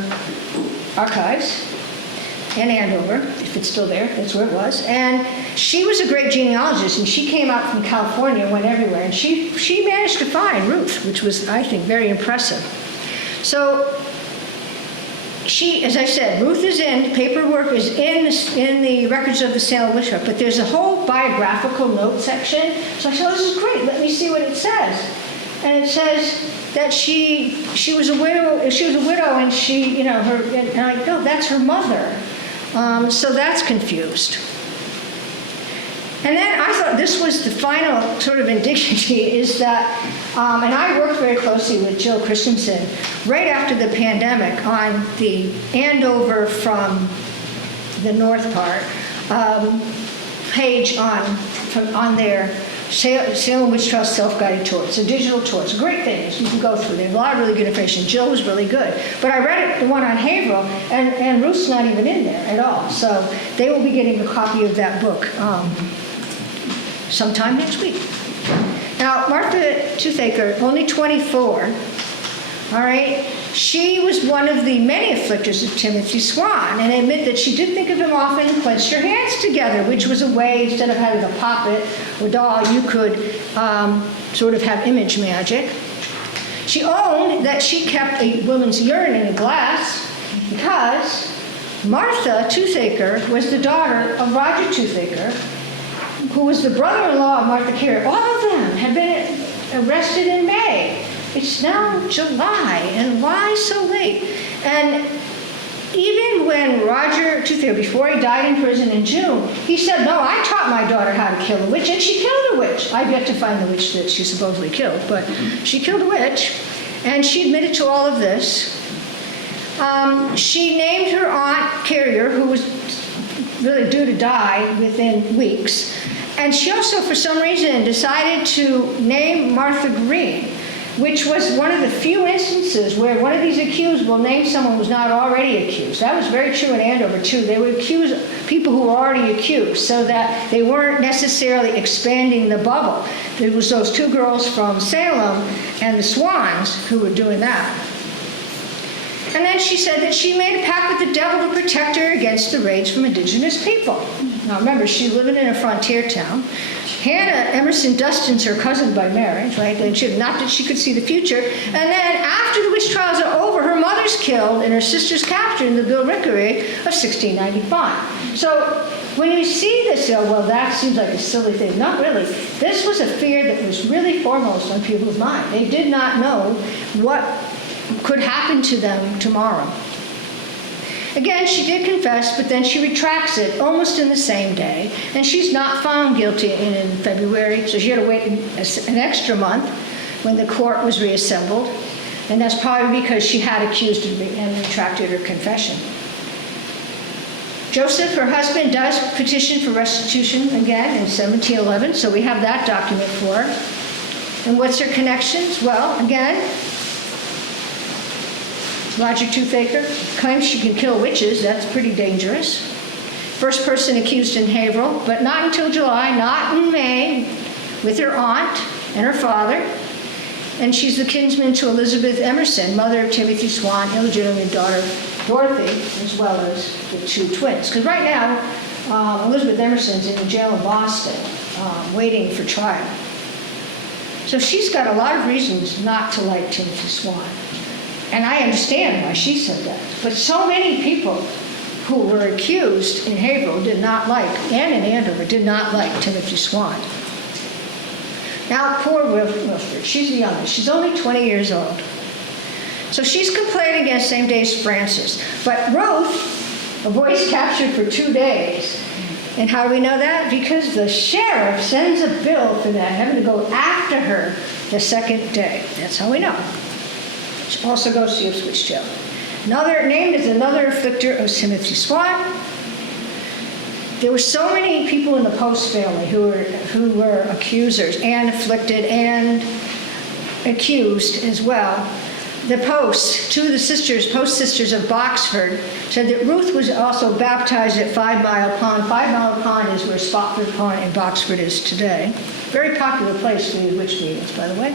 archives in Andover, if it's still there, that's where it was. And she was a great genealogist, and she came out from California and went everywhere. And she managed to find Ruth, which was, I think, very impressive. So she, as I said, Ruth is in, paperwork is in the Records of the Salem Witchcraft, but there's a whole biographical note section. So I said, oh, this is great, let me see what it says. And it says that she was a widow, and she, and I'm like, no, that's her mother. So that's confused. And then I thought this was the final sort of indignity is that, and I worked very closely with Jill Christensen right after the pandemic on the Andover from the north part page on their Salem Witch Trials Self-Guided Tour. It's a digital tour. It's a great thing. You can go through. They have a lot of really good information. Jill was really good. But I read it, the one on Haverhill, and Ruth's not even in there at all. So they will be getting a copy of that book sometime next week. Now, Martha Toothaker, only 24, all right? She was one of the many afflictors of Timothy Swan, and admit that she did think of him often and clenched her hands together, which was a way, instead of having a puppet or doll, you could sort of have image magic. She owned that she kept a woman's urine in a glass because Martha Toothaker was the daughter of Roger Toothaker, who was the brother-in-law of Martha Carey. All of them have been arrested in May. It's now July, and why so late? And even when Roger Toothaker, before he died in prison in June, he said, no, I taught my daughter how to kill a witch, and she killed a witch. I've yet to find the witch that she supposedly killed, but she killed a witch, and she admitted to all of this. She named her aunt Carrier, who was really due to die within weeks, and she also, for some reason, decided to name Martha Green, which was one of the few instances where one of these accused will name someone who's not already accused. That was very true in Andover, too. They would accuse people who were already accused so that they weren't necessarily expanding the bubble. There was those two girls from Salem and the Swans who were doing that. And then she said that she made a pact with the devil to protect her against the raids from indigenous people. Now remember, she's living in a frontier town. Hannah Emerson Dustin's her cousin by marriage, right? And not that she could see the future. And then after the witch trials are over, her mother's killed and her sister's captured in the Bilrickery of 1695. So when you see this, well, that seems like a silly thing. Not really. This was a fear that was really foremost on people's mind. They did not know what could happen to them tomorrow. Again, she did confess, but then she retracts it almost in the same day, and she's not found guilty in February, so she had to wait an extra month when the court was reassembled, and that's probably because she had accused and retracted her confession. Joseph, her husband, does petition for restitution again in 1711, so we have that document for her. And what's her connections? Well, again, Roger Toothaker claims she can kill witches. That's pretty dangerous. First person accused in Haverhill, but not until July, not in May, with her aunt and her father. And she's the kinsman to Elizabeth Emerson, mother of Timothy Swan, illegitimate daughter Dorothy, as well as the two twins. Because right now, Elizabeth Emerson's in jail in Boston, waiting for trial. So she's got a lot of reasons not to like Timothy Swan. And I understand why she said that. But so many people who were accused in Haverhill did not like, and in Andover, did not like Timothy Swan. Now, poor Wilfred, she's the youngest. She's only 20 years old. So she's complaining against same-day Francis. But Ruth, a voice captured for 2 days. And how do we know that? Because the sheriff sends a bill for that, having to go after her the second day. That's how we know. She also goes to Ipswich jail. Named as another afflictor of Timothy Swan. There were so many people in the Post family who were accusers and afflicted and accused as well. The Posts, two of the sisters, Post sisters of Boxford, said that Ruth was also baptized at 5 Mile Pond. 5 Mile Pond is where Spofford Pond in Boxford is today. Very popular place for these witch meetings, by the way.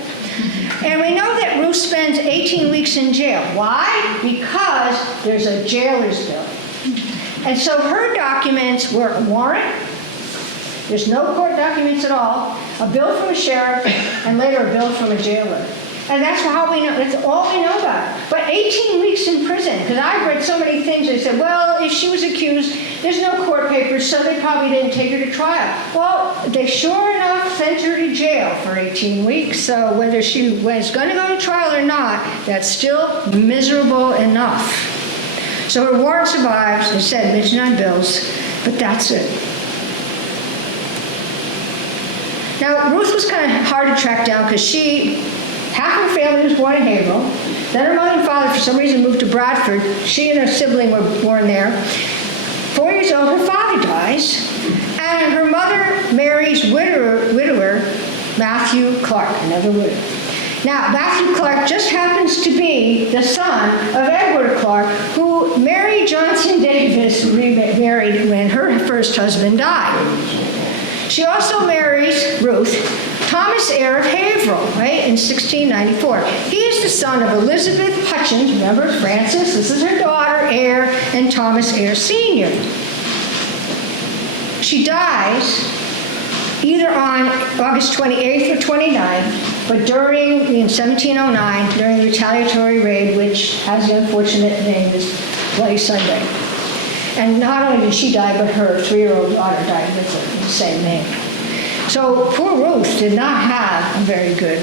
And we know that Ruth spends 18 weeks in jail. Why? Because there's a jailer's bill. And so her documents were a warrant. There's no court documents at all. A bill from a sheriff, and later a bill from a jailer. And that's how we know, that's all we know about it. But 18 weeks in prison, because I've read so many things that said, well, if she was accused, there's no court papers, so they probably didn't take her to trial. Well, they sure enough sent her to jail for 18 weeks, so whether she was going to go to trial or not, that's still miserable enough. So her warrant survives, it said mention on bills, but that's it. Now, Ruth was kind of hard to track down because half her family was born in Haverhill. Then her mother and father, for some reason, moved to Bradford. She and her sibling were born there. 4 years old, her father dies. And her mother marries widower Matthew Clark, another widower. Now, Matthew Clark just happens to be the son of Edward Clark, who Mary Johnson Davis remarried when her first husband died. She also marries Ruth, Thomas heir of Haverhill, right, in 1694. He is the son of Elizabeth Hutchins, remember Frances, this is her daughter, heir, and Thomas heir Sr. She dies either on August 28th or 29th, but in 1709, during the retaliatory raid, which has the unfortunate name is Bloody Sunday. And not only did she die, but her 3-year-old daughter died with her in the same name. So poor Ruth did not have a very good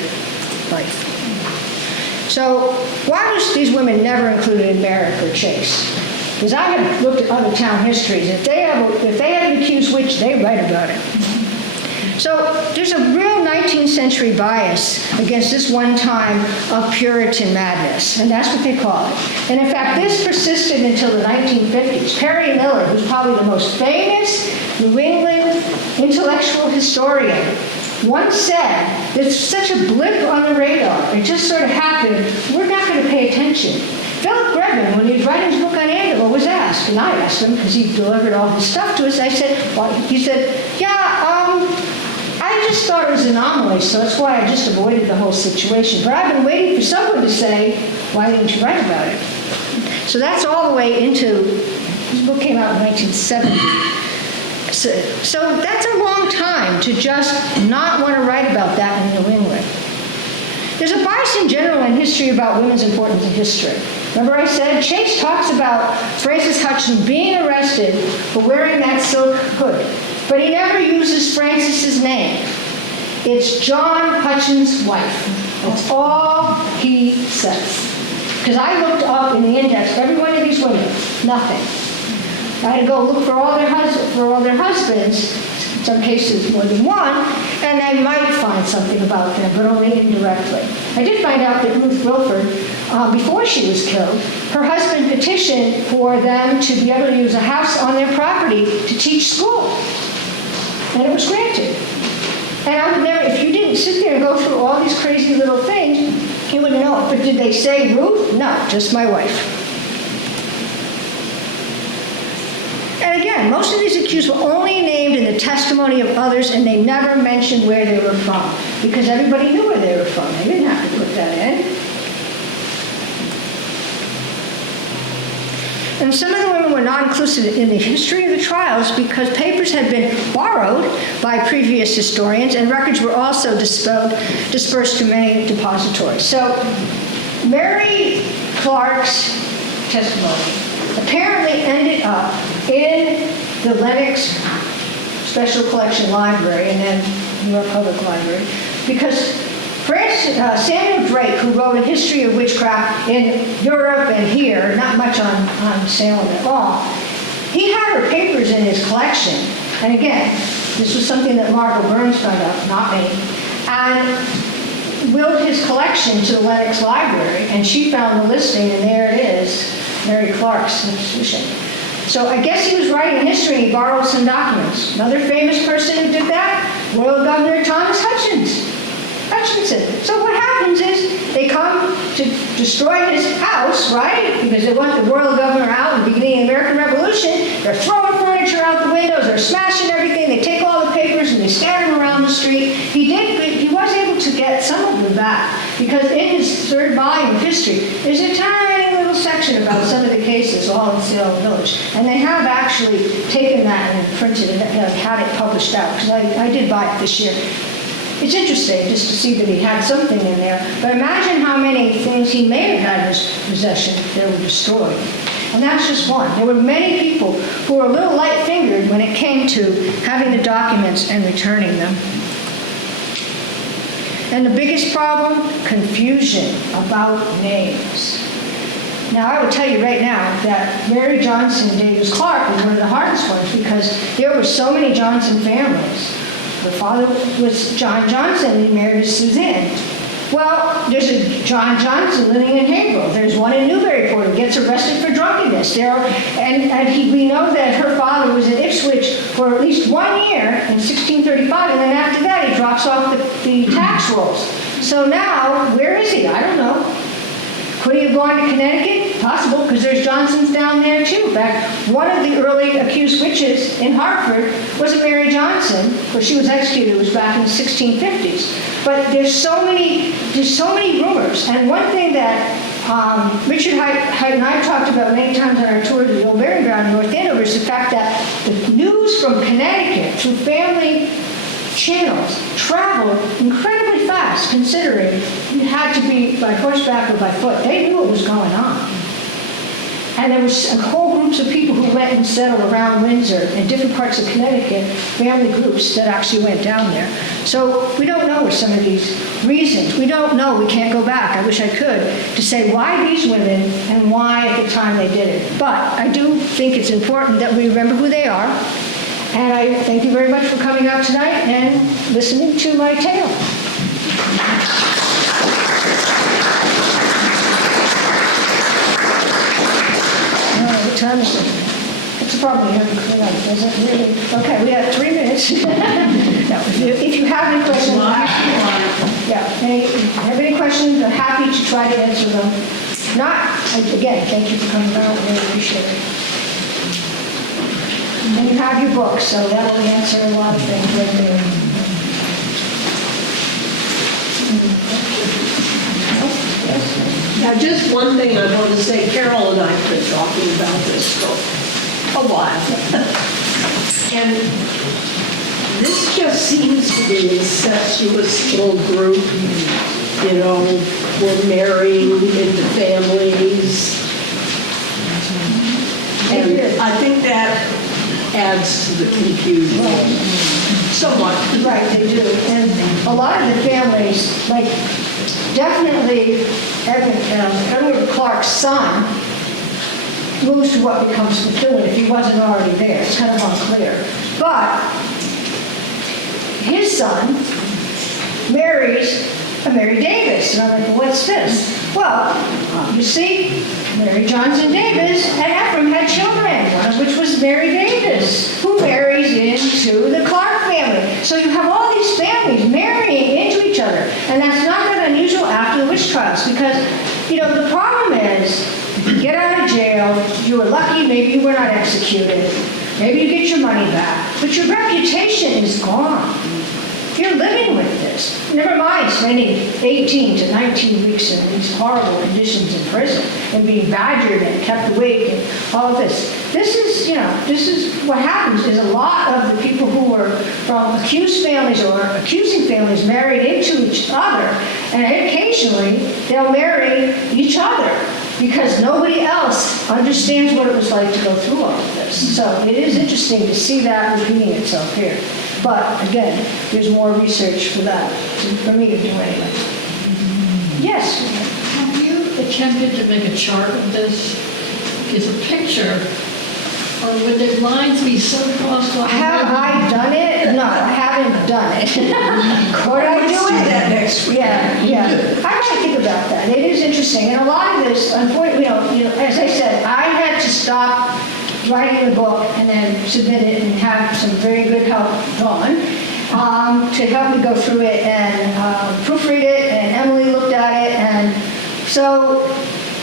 life. So why was these women never included in Merrick or Chase? Because I have looked at other town histories. If they have an accused witch, they write about it. So there's a real 19th century bias against this one time of Puritan madness, and that's what they call it. And in fact, this persisted until the 1950s. Perry Miller, who's probably the most famous New England intellectual historian, once said, there's such a blip on the radar, it just sort of happened, we're not going to pay attention. Philip Grebman, when he was writing his book on Andover, was asked, and I asked him, because he delivered all his stuff to us, I said, well, he said, I just thought it was an anomaly, so that's why I just avoided the whole situation. But I've been waiting for someone to say, why didn't you write about it? So that's all the way into, this book came out in 1970. So that's a long time to just not want to write about that in New England. There's a bias in general in history about women's importance in history. Remember I said Chase talks about Frances Hutchins being arrested for wearing that silk hood, but he never uses Frances's name. It's John Hutchins' wife. That's all he says. Because I looked up in the index every one of these women, nothing. I had to go look for all their husbands, in some cases more than one, and I might find something about them, but only indirectly. I did find out that Ruth Wilford, before she was killed, her husband petitioned for them to be able to use a house on their property to teach school. And it was granted. And I would never, if you didn't sit there and go through all these crazy little things, you wouldn't know it. But did they say Ruth? No, just my wife. And again, most of these accused were only named in the testimony of others, and they never mentioned where they were from, because everybody knew where they were from. They didn't have to put that in. And some of the women were not included in the history of the trials because papers had been borrowed by previous historians, and records were also dispersed to many depositories. So Mary Clark's testimony apparently ended up in the Lenox Special Collection Library and then New York Public Library, because Samuel Drake, who wrote a history of witchcraft in Europe and here, not much on Salem at all, he had her papers in his collection. And again, this was something that Margot Burns found out, not me, and willed his collection to the Lenox Library, and she found the listing, and there it is, Mary Clark's institution. So I guess he was writing history and he borrowed some documents. Another famous person who did that, Royal Governor Thomas Hutchinson. So what happens is they come to destroy his house, right? Because they want the royal governor out in the beginning of the American Revolution. They're throwing furniture out the windows, they're smashing everything, they take all the papers and they scatter them around the street. He was able to get some of them back, because in his third volume of history, there's a tiny little section about some of the cases all in Salem Village. And they have actually taken that and printed it, had it published out, because I did buy it this year. It's interesting just to see that he had something in there, but imagine how many things he may have had in his possession that were destroyed. And that's just one. There were many people who were a little light-fingered when it came to having the documents and returning them. And the biggest problem? Confusion about names. Now, I will tell you right now that Mary Johnson and Davis Clark was one of the hardest ones, because there were so many Johnson families. Her father was John Johnson, and he married Suzanne. Well, there's a John Johnson living in Haverhill. There's one in Newburyport who gets arrested for drunkenness. We know that her father was in Ipswich for at least 1 year in 1635, and then after that he drops off the tax rolls. So now, where is he? I don't know. Could he have gone to Connecticut? Possible, because there's Johnsons down there too. In fact, one of the early accused witches in Hartford was a Mary Johnson, where she was executed. It was back in the 1650s. But there's so many rumors. And one thing that Richard Height and I talked about many times on our tour of the old burying ground in North Andover is the fact that the news from Connecticut through family channels traveled incredibly fast, considering you had to be by horseback or by foot. They knew what was going on. And there was whole groups of people who went and settled around Windsor and different parts of Connecticut, family groups that actually went down there. So we don't know some of these reasons. We don't know. We can't go back. I wish I could, to say why these women and why at the time they did it. But I do think it's important that we remember who they are. And I thank you very much for coming out tonight and listening to my tale. What time is it? What's the problem? You haven't cleared up. Does it really? Okay, we have 3 minutes. No, if you have any questions, if you have any questions, I'm happy to try to answer them. Not, again, thank you for coming out. I really appreciate it. And you have your book, so that will answer a lot of things right there. Yes. Now, just one thing I want to say, Carol and I have been talking about this for a while. And this just seems to be an incestuous little group, you know, we're marrying into families. And I think that adds to the confusion somewhat. Right, they do. And a lot of the families, like definitely Edward Clark's son moves to what becomes Methuen if he wasn't already there. It's kind of unclear. But his son marries a Mary Davis. And I'm like, what's this? Well, you see, Mary Johnson Davis and Ephraim had children, one of which was Mary Davis, who marries into the Clark family. So you have all these families marrying into each other. And that's not that unusual after the witch trials because, you know, the problem is, you get out of jail, you were lucky, maybe you were not executed, maybe you get your money back, but your reputation is gone. You're living with this. Never mind spending 18 to 19 weeks in these horrible conditions in prison and being badgered and kept awake and all of this. This is, you know, this is what happens is a lot of the people who were from accused families or accusing families married into each other, and occasionally they'll marry each other because nobody else understands what it was like to go through all of this. So it is interesting to see that repeating itself here. But again, there's more research for that, for me to do anyway. Yes? Have you attempted to make a chart of this? Is a picture, or would the lines be so crossed off? Have I done it? No, I haven't done it. Could I do it? that next week. Yeah. I might think about that. It is interesting. And a lot of this, unfortunately, you know, as I said, I had to stop writing the book and then submit it and have some very good help drawn to help me go through it and proofread it, and Emily looked at it, and so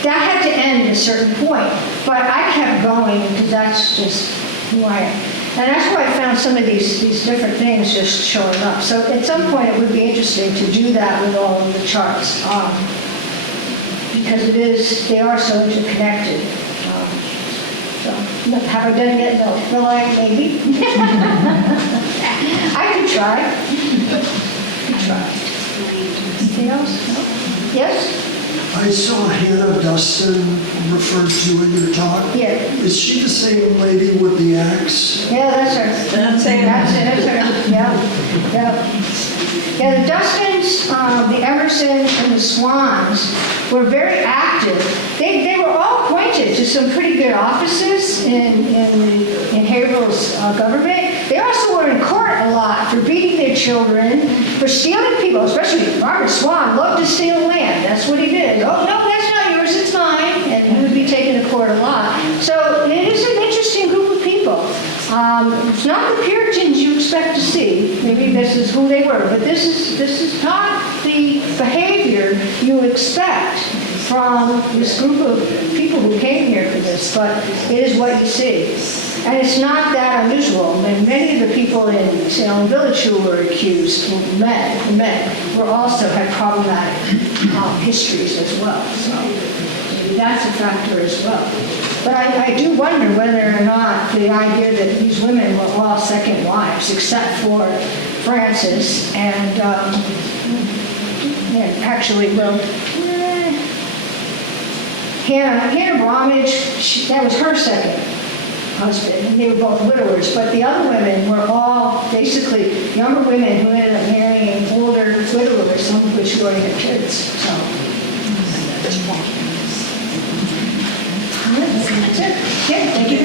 that had to end at a certain point. But I kept going because that's just who I am. And that's why I found some of these different things just showing up. So at some point it would be interesting to do that with all of the charts because they are so interconnected. So, have I done it yet? No. Will I? Maybe. I could try. Anything else? No? Yes? I saw Hannah Dustin referred to in your talk. Yeah. Is she the same lady with the axe? Yeah, that's her. That's it. That's her. Yeah. Yeah. Yeah, the Dustins, the Emersons, and the Swans were very active. They were all appointed to some pretty good offices in Haverhill's government. They also were in court a lot for beating their children, for stealing people, especially Robert Swan loved to steal land. That's what he did. Oh, no, that's not yours, it's mine. And he would be taken to court a lot. So it is an interesting group of people. It's not the Puritans you expect to see. Maybe this is who they were, but this is not the behavior you expect from this group of people who came here for this, but it is what you see. And it's not that unusual. And many of the people in Salem Village who were accused, men, were also had problematic histories as well. So maybe that's a factor as well. But I do wonder whether or not the idea that these women were all second wives, except for Frances, and actually, well, Hannah Bromwich, that was her second husband, and they were both widowers, but the other women were all basically younger women who ended up marrying older widowers, some of which already had kids. So that's it. Yeah, thank you.